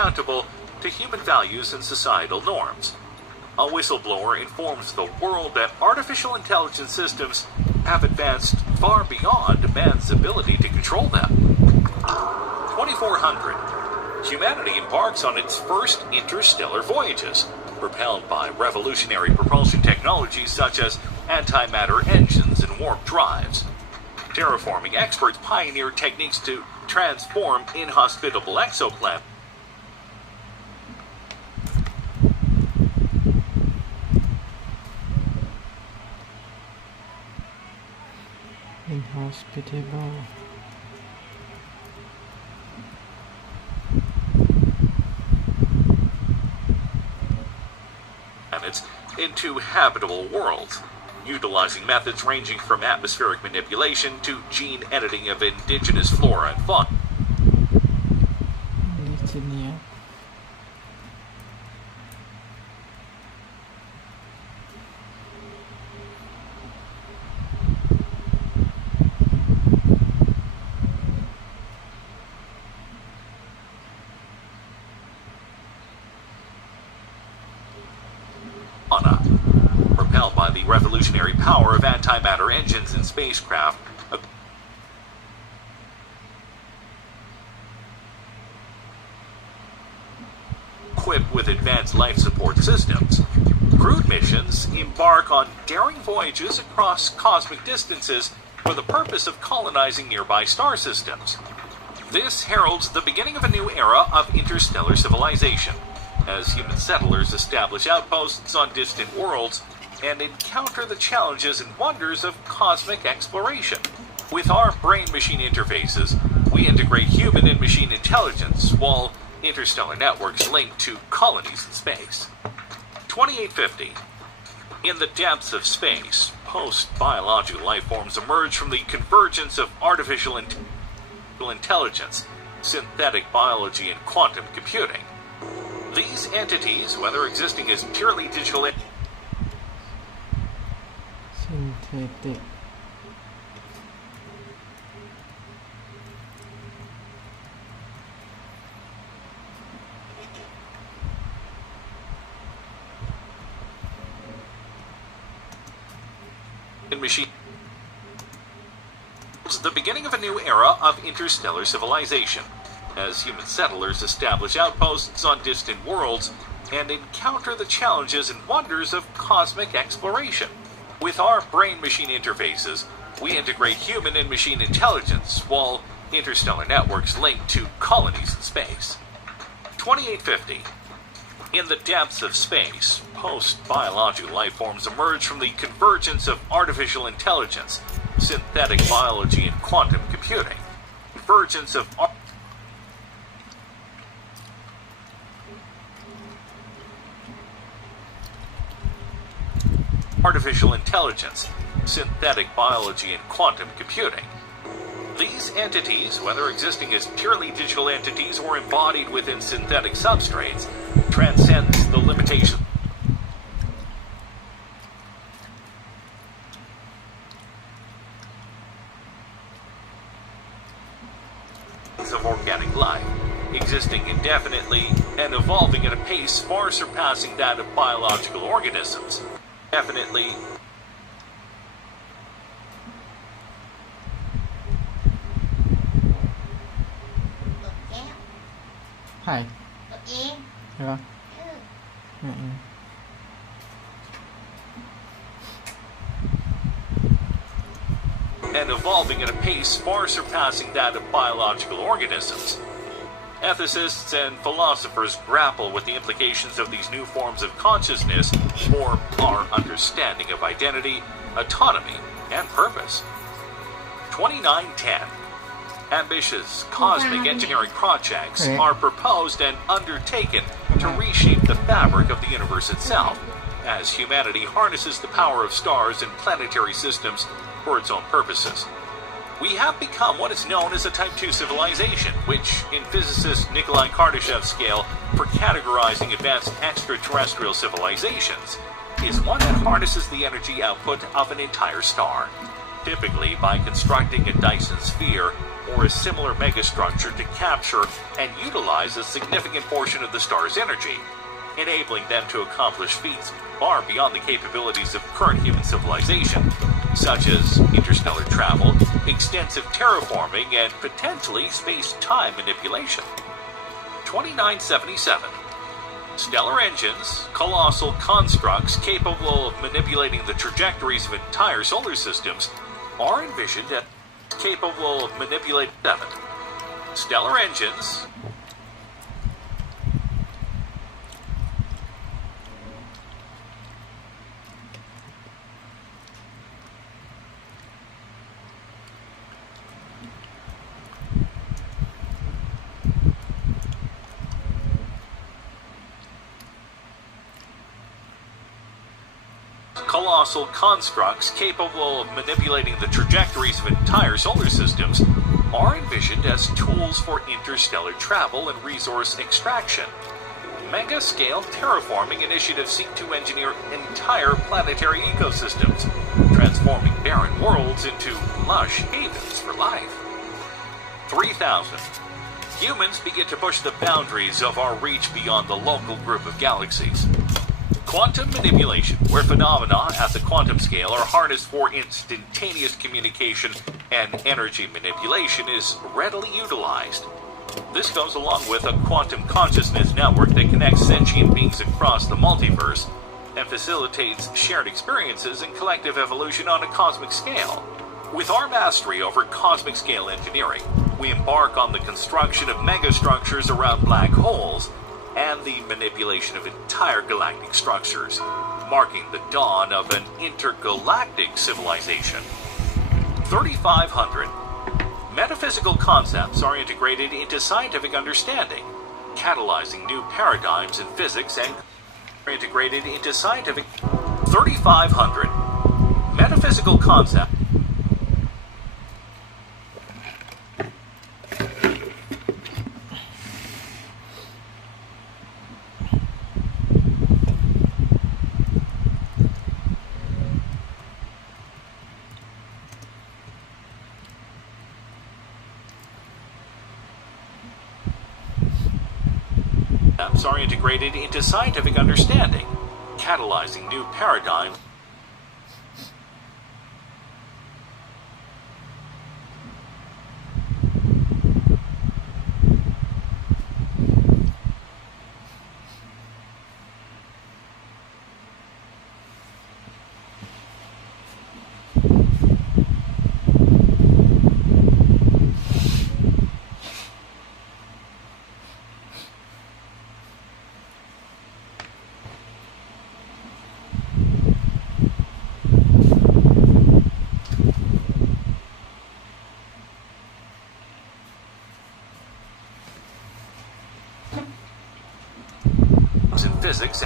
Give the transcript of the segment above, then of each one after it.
accountable to human values and societal norms. A whistleblower informs the world that artificial intelligence systems have advanced far beyond man's ability to control them. 2400. Humanity embarks on its first interstellar voyages, propelled by revolutionary propulsion technologies such as antimatter engines and warp drives. Terraforming experts pioneer techniques to transform inhospitable exoplanets. Inhospitable. Planets into habitable worlds, utilizing methods ranging from atmospheric manipulation to gene editing of indigenous flora and fauna. Propelled by the revolutionary power of antimatter engines and spacecraft, equipped with advanced life support systems. Crewed missions embark on daring voyages across cosmic distances for the purpose of colonizing nearby star systems. This heralds the beginning of a new era of interstellar civilization, as human settlers establish outposts on distant worlds and encounter the challenges and wonders of cosmic exploration. With our brain-machine interfaces, we integrate human and machine intelligence, while interstellar networks link to colonies in space. 2850. In the depths of space, post-biological life forms emerge from the convergence of artificial intelligence, synthetic biology, and quantum computing. These entities, whether existing as purely digital synthetic machine, the beginning of a new era of interstellar civilization, as human settlers establish outposts on distant worlds and encounter the challenges and wonders of cosmic exploration. With our brain-machine interfaces, we integrate human and machine intelligence, while interstellar networks link to colonies in space. 2850. In the depths of space, post-biological life forms emerge from the convergence of artificial intelligence, synthetic biology, and quantum computing. Convergence of artificial intelligence, synthetic biology, and quantum computing. These entities, whether existing as purely digital entities or embodied within synthetic substrates, transcends the limitations of organic life, existing indefinitely and evolving at a pace far surpassing that of biological organisms. Definitely. Hi. Yeah. And evolving at a pace far surpassing that of biological organisms. Ethicists and philosophers grapple with the implications of these new forms of consciousness for our understanding of identity, autonomy, and purpose. 2910. Ambitious cosmic engineering projects are proposed and undertaken to reshape the fabric of the universe itself, as humanity harnesses the power of stars and planetary systems for its own purposes. We have become what is known as a Type 2 civilization, which, in physicist Nikolai Kardashev's scale for categorizing advanced extraterrestrial civilizations, is one that harnesses the energy output of an entire star, typically by constructing a Dyson sphere or a similar megastructure to capture and utilize a significant portion of the star's energy, enabling them to accomplish feats far beyond the capabilities of current human civilization, such as interstellar travel, extensive terraforming, and potentially space-time manipulation. 2977. Stellar engines, colossal constructs capable of manipulating the trajectories of entire solar systems, are envisioned as capable of manipulating 7. Stellar engines, colossal constructs capable of manipulating the trajectories of entire solar systems are envisioned as tools for interstellar travel and resource extraction. Mega-scale terraforming initiatives seek to engineer entire planetary ecosystems, transforming barren worlds into lush havens for life. 3000. Humans begin to push the boundaries of our reach beyond the local group of galaxies. Quantum manipulation, where phenomena at the quantum scale are harnessed for instantaneous communication and energy manipulation, is readily utilized. This goes along with a quantum consciousness network that connects sentient beings across the multiverse and facilitates shared experiences and collective evolution on a cosmic scale. With our mastery over cosmic scale engineering, we embark on the construction of megastructures around black holes and the manipulation of entire galactic structures, marking the dawn of an intergalactic civilization. 3500. Metaphysical concepts are integrated into scientific understanding, catalyzing new paradigms in physics and are integrated into scientific. 3500. Metaphysical concepts are integrated into scientific understanding, catalyzing new paradigms. In physics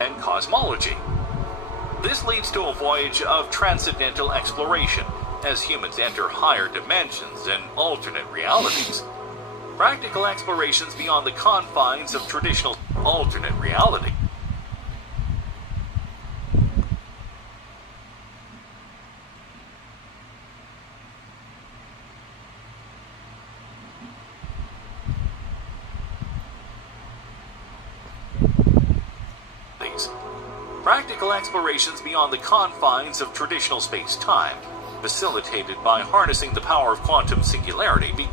and cosmology. This leads to a voyage of transcendental exploration as humans enter higher dimensions and alternate realities. Practical explorations beyond the confines of traditional alternate reality. Practical explorations beyond the confines of traditional space-time, facilitated by harnessing the power of quantum singularity.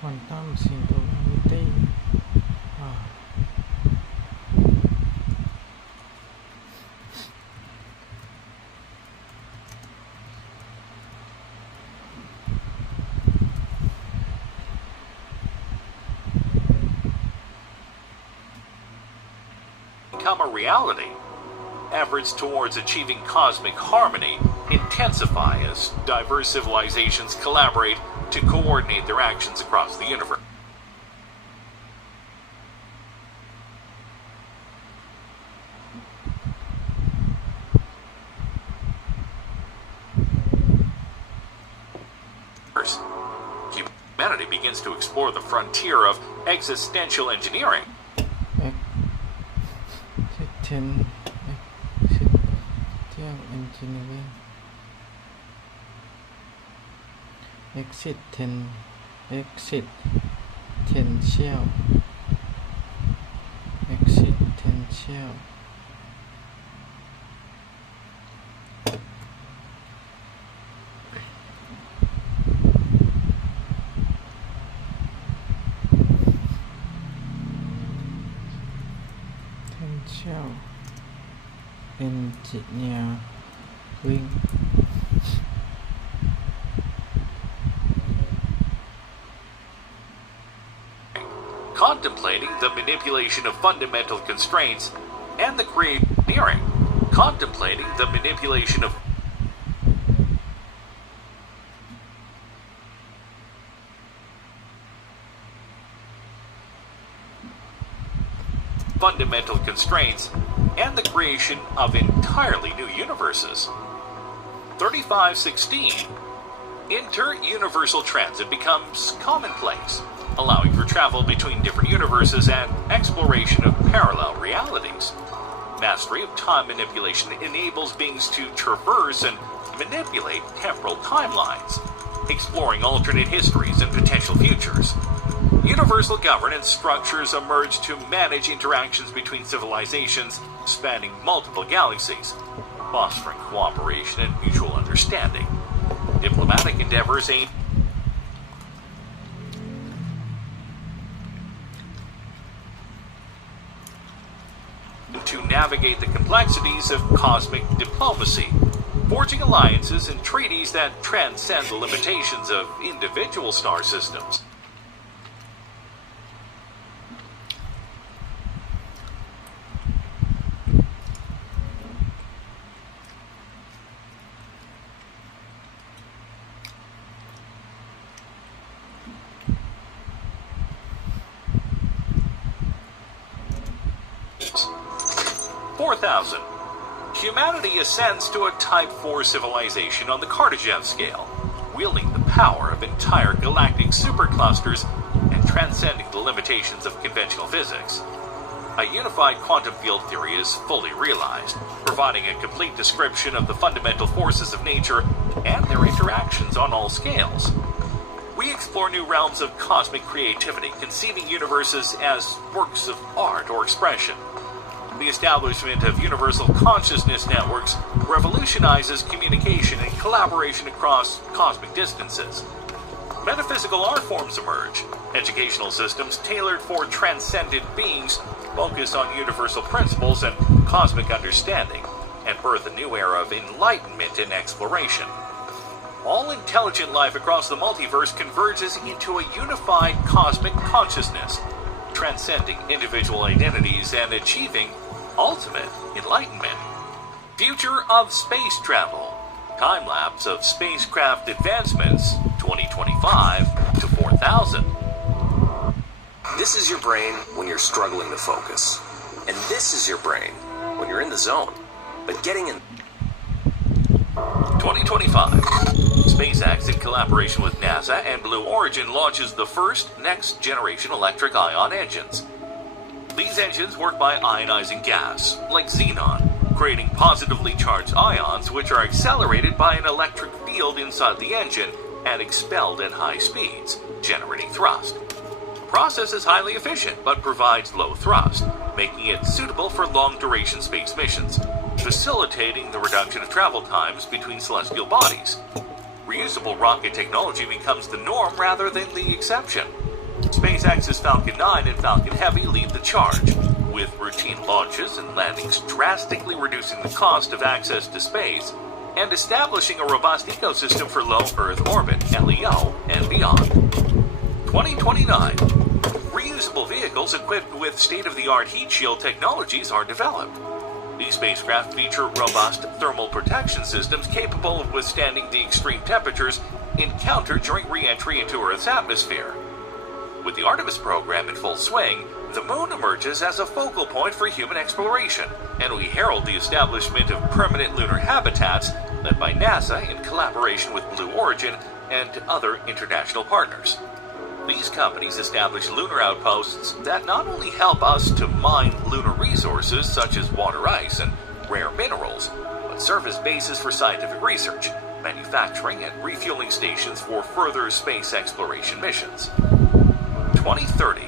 Quantum singularity. Become a reality. Efforts towards achieving cosmic harmony intensify as diverse civilizations collaborate to coordinate their actions across the universe. explore the frontier of existential engineering. Existential. Engineering. Contemplating the manipulation of fundamental constraints and the creating. Contemplating the manipulation of fundamental constraints and the creation of entirely new universes. 3516. Inter-universal transit becomes commonplace, allowing for travel between different universes and exploration of parallel realities. Mastery of time manipulation enables beings to traverse and manipulate temporal timelines, exploring alternate histories and potential futures. Universal governance structures emerge to manage interactions between civilizations spanning multiple galaxies, fostering cooperation and mutual understanding. Diplomatic endeavors aim to navigate the complexities of cosmic diplomacy, forging alliances and treaties that transcend the limitations of individual star systems. Humanity ascends to a Type 4 civilization on the Cartesian scale, wielding the power of entire galactic superclusters and transcending the limitations of conventional physics. A unified quantum field theory is fully realized, providing a complete description of the fundamental forces of nature and their interactions on all scales. We explore new realms of cosmic creativity, conceiving universes as works of art or expression. The establishment of universal consciousness networks revolutionizes communication and collaboration across cosmic distances. Metaphysical art forms emerge. Educational systems tailored for transcendent beings focus on universal principles and cosmic understanding, and birth a new era of enlightenment and exploration. All intelligent life across the multiverse converges into a unified cosmic consciousness, transcending individual identities and achieving ultimate enlightenment. Future of space travel. Time-lapse of spacecraft advancements 2025 to 4000. This is your brain when you're struggling to focus. And this is your brain when you're in the zone. But getting in 2025. SpaceX, in collaboration with NASA and Blue Origin, launches the first next-generation electric ion engines. These engines work by ionizing gas, like xenon, creating positively charged ions which are accelerated by an electric field inside the engine and expelled at high speeds, generating thrust. The process is highly efficient but provides low thrust, making it suitable for long-duration space missions, facilitating the reduction of travel times between celestial bodies. Reusable rocket technology becomes the norm rather than the exception. SpaceX's Falcon 9 and Falcon Heavy lead the charge, with routine launches and landings drastically reducing the cost of access to space and establishing a robust ecosystem for low Earth orbit, LEO, and beyond. 2029. Reusable vehicles equipped with state-of-the-art heat shield technologies are developed. These spacecraft feature robust thermal protection systems capable of withstanding the extreme temperatures encountered during re-entry into Earth's atmosphere. With the Artemis program in full swing, the Moon emerges as a focal point for human exploration, and we herald the establishment of permanent lunar habitats led by NASA in collaboration with Blue Origin and other international partners. These companies establish lunar outposts that not only help us to mine lunar resources such as water ice and rare minerals, but serve as bases for scientific research, manufacturing, and refueling stations for further space exploration missions. 2030.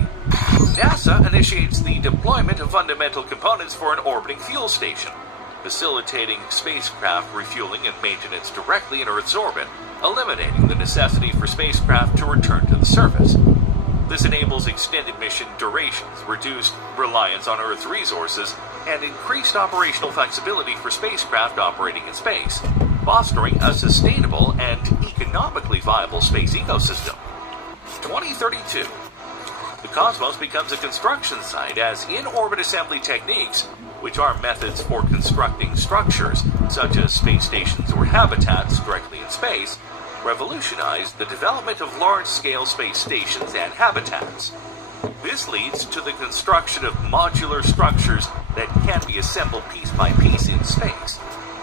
NASA initiates the deployment of fundamental components for an orbiting fuel station, facilitating spacecraft refueling and maintenance directly in Earth's orbit, eliminating the necessity for spacecraft to return to the surface. This enables extended mission durations, reduced reliance on Earth's resources, and increased operational flexibility for spacecraft operating in space, fostering a sustainable and economically viable space ecosystem. 2032. The cosmos becomes a construction site as in-orbit assembly techniques, which are methods for constructing structures, such as space stations or habitats directly in space, revolutionize the development of large-scale space stations and habitats. This leads to the construction of modular structures that can be assembled piece by piece in space,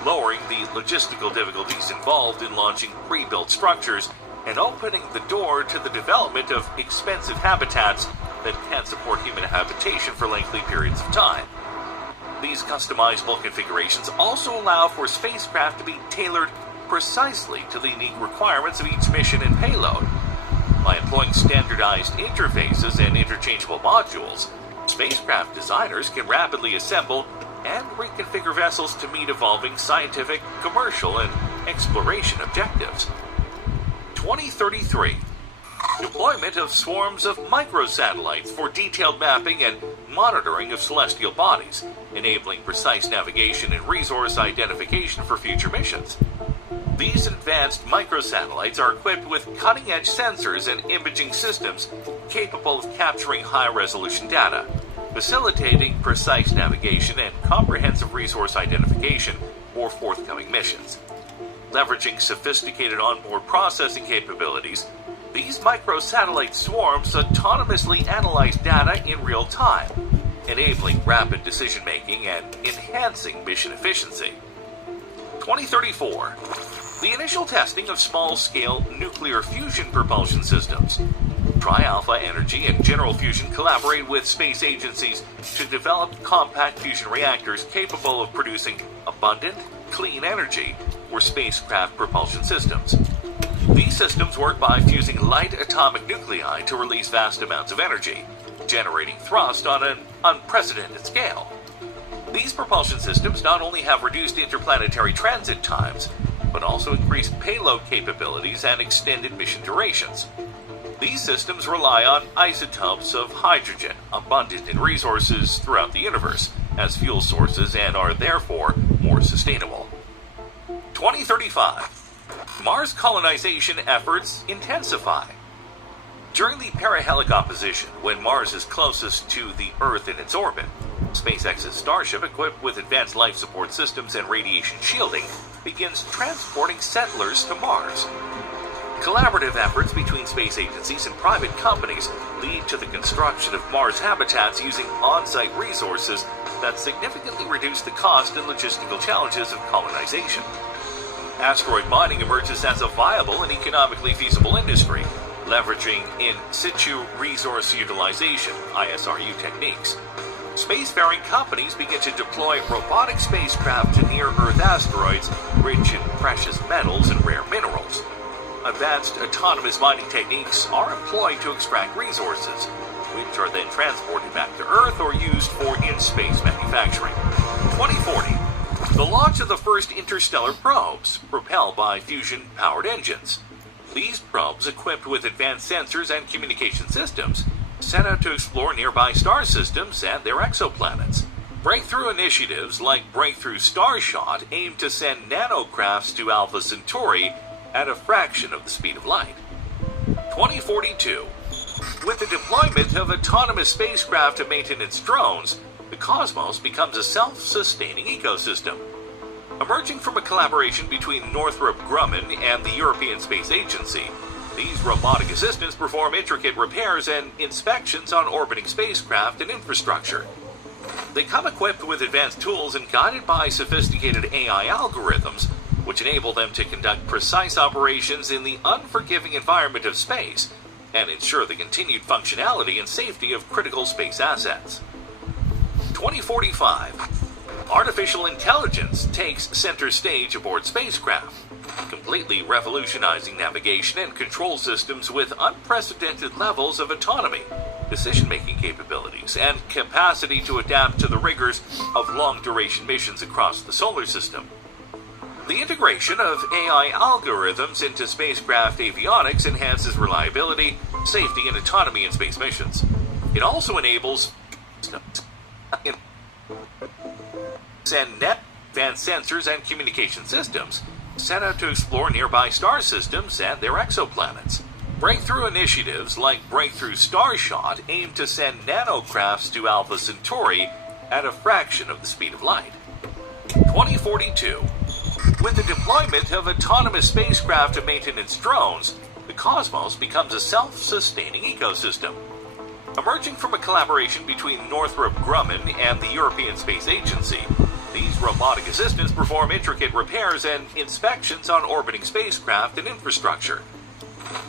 lowering the logistical difficulties involved in launching pre-built structures and opening the door to the development of expensive habitats that can support human habitation for lengthy periods of time. These customizable configurations also allow for spacecraft to be tailored precisely to the unique requirements of each mission and payload. By employing standardized interfaces and interchangeable modules, spacecraft designers can rapidly assemble and reconfigure vessels to meet evolving scientific, commercial, and exploration objectives. 2033. Deployment of swarms of microsatellites for detailed mapping and monitoring of celestial bodies, enabling precise navigation and resource identification for future missions. These advanced microsatellites are equipped with cutting-edge sensors and imaging systems capable of capturing high-resolution data, facilitating precise navigation and comprehensive resource identification for forthcoming missions. Leveraging sophisticated onboard processing capabilities, these microsatellite swarms autonomously analyze data in real time, enabling rapid decision-making and enhancing mission efficiency. 2034. The initial testing of small-scale nuclear fusion propulsion systems. Tri-Alpha Energy and General Fusion collaborate with space agencies to develop compact fusion reactors capable of producing abundant, clean energy for spacecraft propulsion systems. These systems work by fusing light atomic nuclei to release vast amounts of energy, generating thrust on an unprecedented scale. These propulsion systems not only have reduced interplanetary transit times, but also increased payload capabilities and extended mission durations. These systems rely on isotopes of hydrogen, abundant in resources throughout the universe, as fuel sources and are therefore more sustainable. 2035. Mars colonization efforts intensify. During the perihelic opposition, when Mars is closest to the Earth in its orbit, SpaceX's Starship, equipped with advanced life support systems and radiation shielding, begins transporting settlers to Mars. Collaborative efforts between space agencies and private companies lead to the construction of Mars habitats using on-site resources that significantly reduce the cost and logistical challenges of colonization. Asteroid mining emerges as a viable and economically feasible industry, leveraging in situ resource utilization (ISRU) techniques. Spacefaring companies begin to deploy robotic spacecraft to near-Earth asteroids rich in precious metals and rare minerals. Advanced autonomous mining techniques are employed to extract resources, which are then transported back to Earth or used for in-space manufacturing. 2040. The launch of the first interstellar probes, propelled by fusion-powered engines. These probes, equipped with advanced sensors and communication systems, set out to explore nearby star systems and their exoplanets. Breakthrough initiatives like Breakthrough Starshot aim to send nanocrafts to Alpha Centauri at a fraction of the speed of light. 2042. With the deployment of autonomous spacecraft and maintenance drones, the cosmos becomes a self-sustaining ecosystem. Emerging from a collaboration between Northrop Grumman and the European Space Agency, these robotic assistants perform intricate repairs and inspections on orbiting spacecraft and infrastructure. They come equipped with advanced tools and guided by sophisticated AI algorithms, which enable them to conduct precise operations in the unforgiving environment of space, and ensure the continued functionality and safety of critical space assets. 2045. Artificial intelligence takes center stage aboard spacecraft, completely revolutionizing navigation and control systems with unprecedented levels of autonomy, decision-making capabilities, and capacity to adapt to the rigors of long-duration missions across the solar system. The integration of AI algorithms into spacecraft avionics enhances reliability, safety, and autonomy in space missions. It also enables advanced sensors and communication systems set out to explore nearby star systems and their exoplanets. Breakthrough initiatives like Breakthrough Starshot aim to send nanocrafts to Alpha Centauri at a fraction of the speed of light. 2042. With the deployment of autonomous spacecraft and maintenance drones, the cosmos becomes a self-sustaining ecosystem. Emerging from a collaboration between Northrop Grumman and the European Space Agency, these robotic assistants perform intricate repairs and inspections on orbiting spacecraft and infrastructure.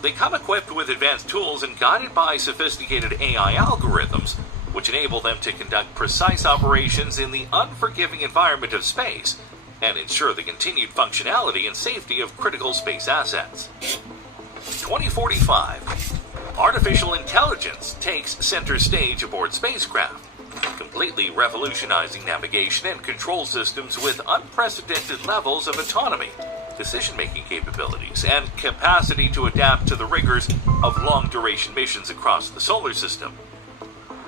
They come equipped with advanced tools and guided by sophisticated AI algorithms, which enable them to conduct precise operations in the unforgiving environment of space and ensure the continued functionality and safety of critical space assets. 2045. Artificial intelligence takes center stage aboard spacecraft, completely revolutionizing navigation and control systems with unprecedented levels of autonomy, decision-making capabilities, and capacity to adapt to the rigors of long-duration missions across the solar system.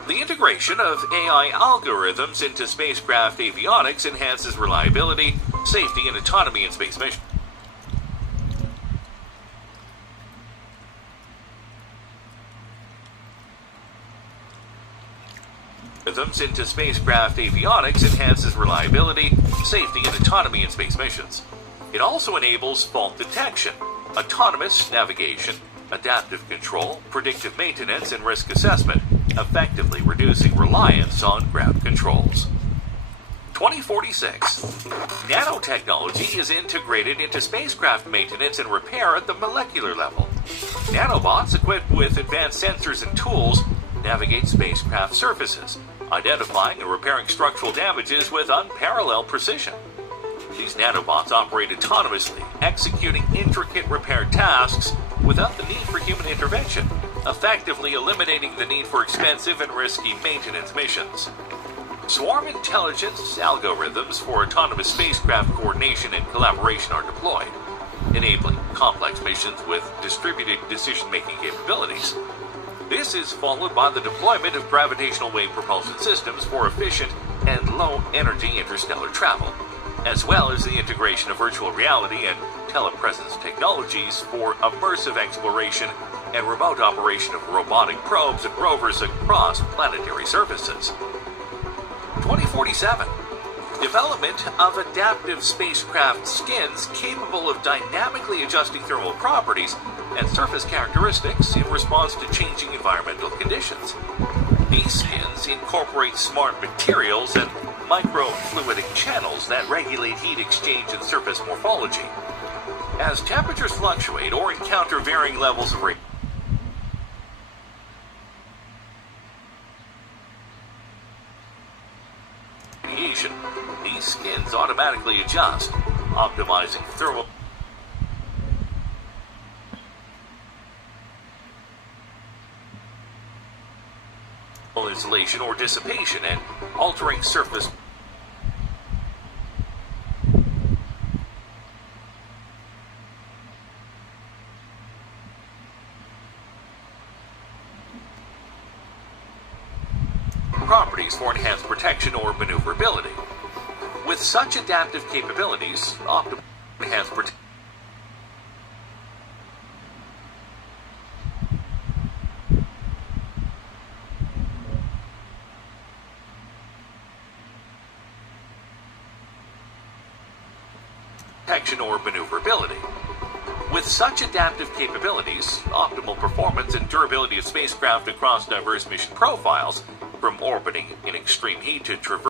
The integration of AI algorithms into spacecraft avionics enhances reliability, safety, and autonomy in space missions. Into spacecraft avionics enhances reliability, safety, and autonomy in space missions. It also enables fault detection, autonomous navigation, adaptive control, predictive maintenance, and risk assessment, effectively reducing reliance on ground controls. 2046. Nanotechnology is integrated into spacecraft maintenance and repair at the molecular level. Nanobots equipped with advanced sensors and tools navigate spacecraft surfaces, identifying and repairing structural damages with unparalleled precision. These nanobots operate autonomously, executing intricate repair tasks without the need for human intervention, effectively eliminating the need for expensive and risky maintenance missions. Swarm intelligence algorithms for autonomous spacecraft coordination and collaboration are deployed, enabling complex missions with distributed decision-making capabilities. This is followed by the deployment of gravitational wave propulsion systems for efficient and low-energy interstellar travel, as well as the integration of virtual reality and telepresence technologies for immersive exploration and remote operation of robotic probes and rovers across planetary surfaces. 2047. Development of adaptive spacecraft skins capable of dynamically adjusting thermal properties and surface characteristics in response to changing environmental conditions. These skins incorporate smart materials and microfluidic channels that regulate heat exchange and surface morphology. As temperatures fluctuate or encounter varying levels of radiation, these skins automatically adjust, optimizing thermal insulation or dissipation and altering surface properties for enhanced protection or maneuverability. With such adaptive capabilities, optimal enhanced protection or maneuverability. With such adaptive capabilities, optimal performance and durability of spacecraft across diverse mission profiles, from orbiting in extreme heat to traversing